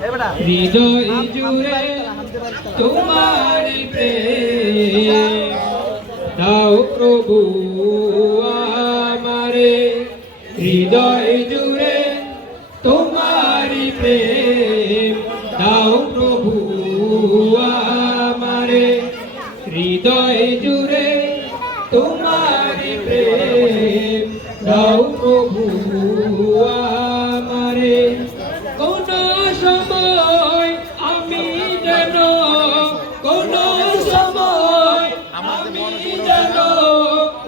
হৃদয় জুড়ে তোমারি প্রেম। দাও প্রভু আমারে। হৃদয় জুড়ে তোমারি প্রেম। দাও প্রভু আমারে। হৃদয় জুড়ে তোমারি প্রেম।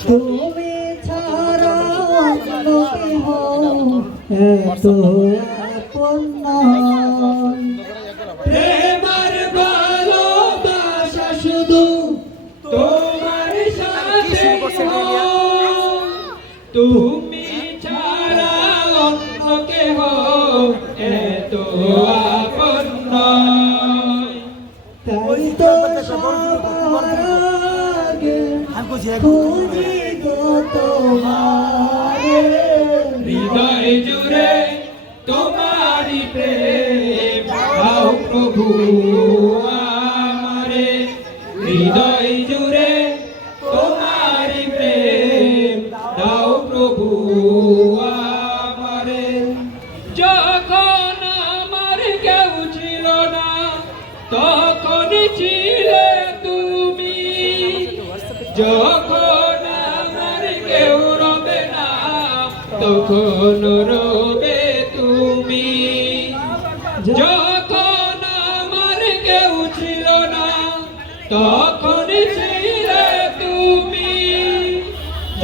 তুমি ছাড়া কেহ এত আপন ভালোবাসা শুধু তোমার সাথে তুমি ছাড়া অন্য কেহ এত হৃদয় জুড়ে তোমারি প্রেম। দাও প্রভু আমারে। হৃদয় জুড়ে তোমারি প্রেম। দাও প্রভু আমারে। যখন আমার কেউ ছিল না তখন ছিলে যখন আমার কেউ রবে না, তখন রবে তুমি। যখন আমার কেউ ছিল না, তখন ছিলে তুমি।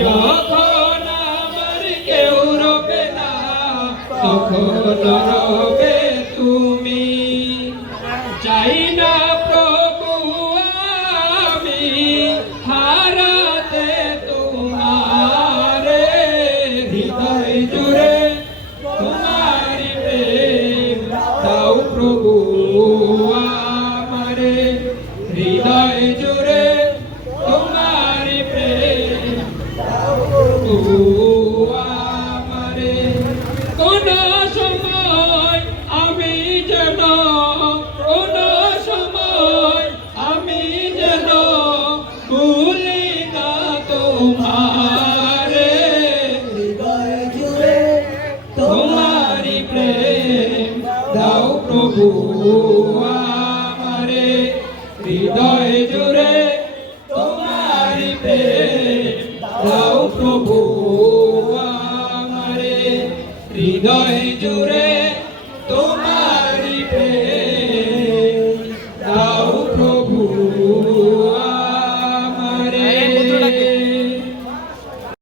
যখন আমার কেউ রবে না, তখন প্রভু আমারে হৃদয় জুড়ে তোমারি প্রেম। প্রভু আমারে কোন সময় আমি যেন কোন সময় আমি যেন ভুলি না তোমারে। হৃদয় জুড়ে তোমারি প্রেম দাও প্রভু আমারে হৃদয় জুড়ে তোমারি দাও প্রভু আমারে হৃদয়